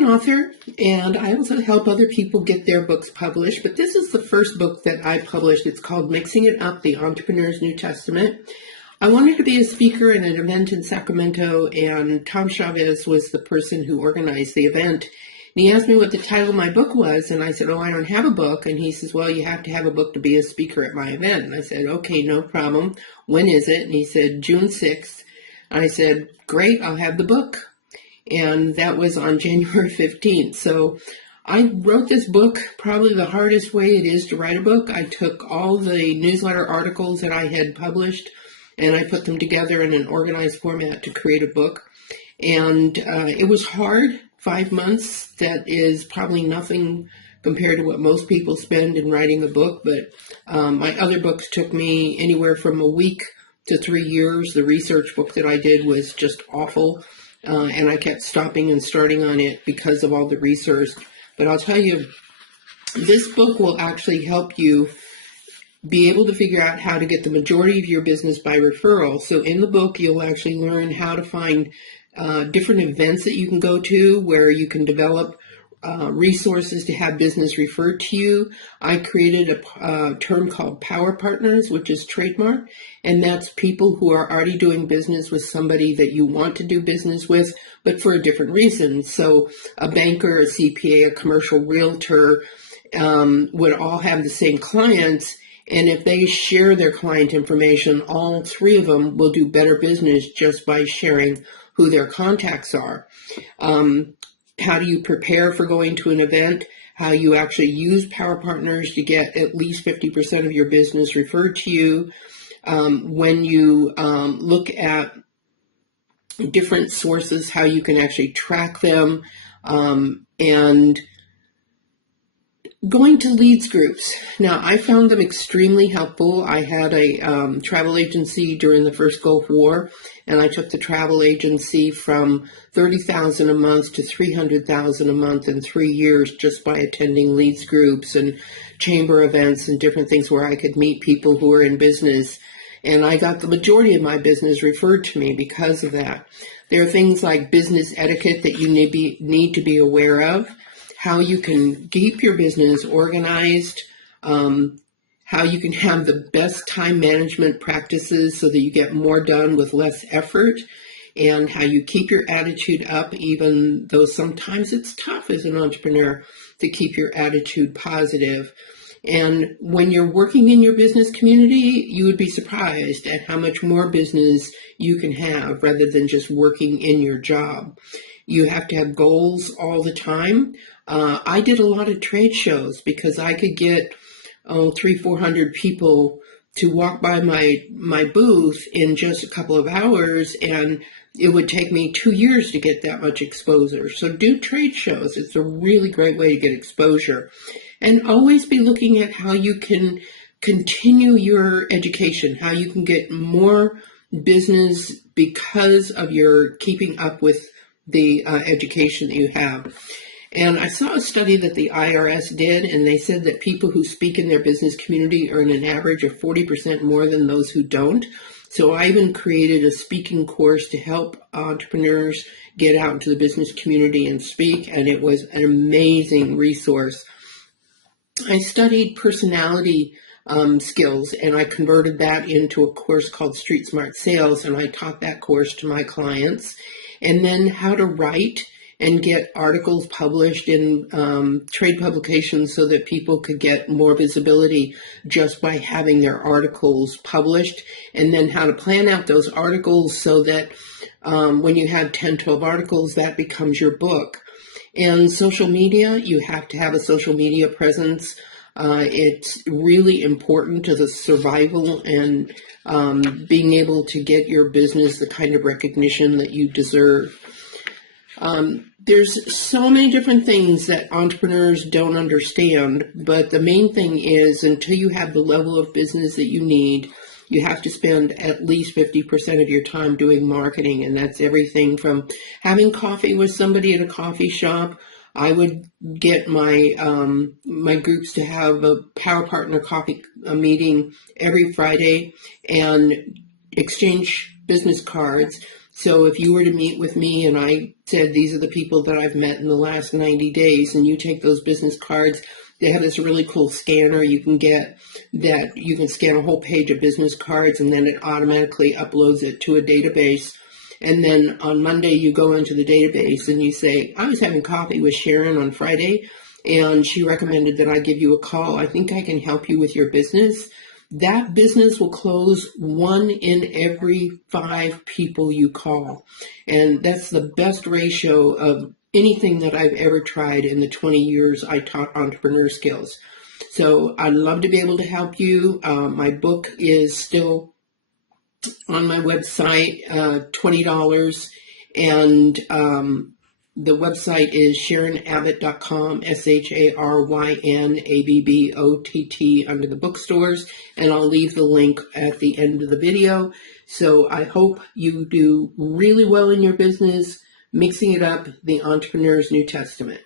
an author, and I also help other people get their books published, but this is the first book that I published. It's called Mixing It Up, The Entrepreneur's New Testament. I wanted to be a speaker at an event in Sacramento, and Tom Chavez was the person who organized the event. And he asked me what the title of my book was, and I said, I don't have a book. And he says, well, you have to have a book to be a speaker at my event. And I said, okay, no problem. When is it? And he said, June 6th. And I said, great, I'll have the book. And that was on January 15th. So I wrote this book probably the hardest way it is to write a book. I took all the newsletter articles that I had published and I put them together in an organized format to create a book. And it was hard, 5 months. That is probably nothing compared to what most people spend in writing a book. But my other books took me anywhere from a week to 3 years. The research book that I did was just awful. And I kept stopping and starting on it because of all the research. But I'll tell you, this book will actually help you be able to figure out how to get the majority of your business by referral. So in the book, you'll actually learn how to find different events that you can go to where you can develop resources to have business referred to you. I created a term called power partners, which is trademark, and that's people who are already doing business with somebody that you want to do business with, but for a different reason. So a banker, a CPA, a commercial realtor would all have the same clients, and if they share their client information, all three of them will do better business just by sharing who their contacts are. How do you prepare for going to an event? How you actually use power partners to get at least 50% of your business referred to you. When you look at different sources, how you can actually track them, and going to leads groups. Now, I found them extremely helpful. I had a travel agency during the first Gulf War, and I took the travel agency from $30,000 a month to $300,000 a month in 3 years just by attending leads groups and chamber events and different things where I could meet people who were in business. And I got the majority of my business referred to me because of that. There are things like business etiquette that you need to be aware of, how you can keep your business organized, how you can have the best time management practices so that you get more done with less effort, and how you keep your attitude up, even though sometimes it's tough as an entrepreneur to keep your attitude positive. And when you're working in your business community, you would be surprised at how much more business you can have rather than just working in your job. You have to have goals all the time. I did a lot of trade shows because I could get 300-400 people to walk by my booth in just a couple of hours, and it would take me 2 years to get that much exposure. So do trade shows. It's a really great way to get exposure. And always be looking at how you can continue your education, how you can get more business because of your keeping up with the education that you have. And I saw a study that the IRS did, and they said that people who speak in their business community earn an average of 40% more than those who don't. So I even created a speaking course to help entrepreneurs get out into the business community and speak, and it was an amazing resource. I studied personality skills, and I converted that into a course called Street Smart Sales, and I taught that course to my clients. And then how to write and get articles published in trade publications so that people could get more visibility just by having their articles published, and then how to plan out those articles so that when you have 10, 12 articles, that becomes your book. And social media, you have to have a social media presence. It's really important to the survival and being able to get your business the kind of recognition that you deserve. There's so many different things that entrepreneurs don't understand, but the main thing is until you have the level of business that you need, you have to spend at least 50% of your time doing marketing, and that's everything from having coffee with somebody at a coffee shop. I would get my my groups to have a Power Partner coffee meeting every Friday and exchange business cards So if you were to meet with me and I said, these are the people that I've met in the last 90 days, and you take those business cards, they have this really cool scanner you can get that you can scan a whole page of business cards, and then it automatically uploads it to a database. And then on Monday, you go into the database and you say, I was having coffee with Sharyn on Friday, and she recommended that I give you a call. I think I can help you with your business. That business will close 1 in every 5 people you call. And that's the best ratio of anything that I've ever tried in the 20 years I taught entrepreneur skills. So I'd love to be able to help you. My book is still on my website, $20. And the website is SharynAbbott.com, SharynAbbott, under the bookstores. And I'll leave the link at the end of the video. So I hope you do really well in your business, mixing it up, the Entrepreneur's New Testament.